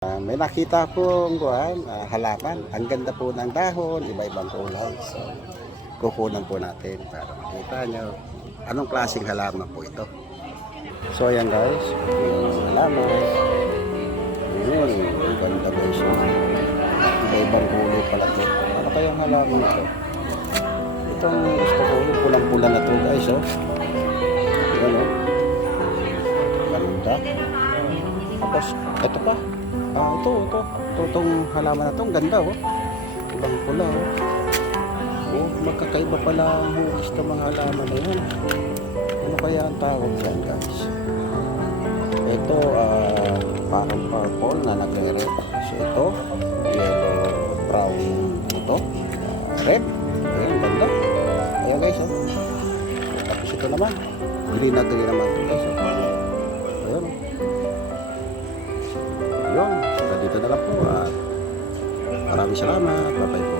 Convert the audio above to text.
Ah, may nakita pong kuhan, ah, halaman. Ang ganda po ng dahon, iba-ibang kulay. So, kukunan po natin para makita nyo anong klaseng halaman po ito. So, ayan guys, yung halaman. Yun, ang ganda guys. oh. Iba-ibang kulay pala ito. Ano kayang halaman ito? Itong gusto ko, yung pulang-pula na ito guys. Oh. Yan oh. Ganda. Tapos, ito pa. Ah, ito, ito. Ito, itong halaman na ito. Ang ganda, oh. Ibang pula, oh. Oh, magkakaiba pala ang hugis ng mga halaman na yan. Ano kaya ang tawag dyan, guys? Ito, ah, parang purple na nagre-red. So, ito, yellow, brown, ito, ah, red. Ayan, ganda. Ayan, guys, oh. Tapos ito naman, green na green naman ito, guys, oh. Yun, dito na lang po at maraming salamat.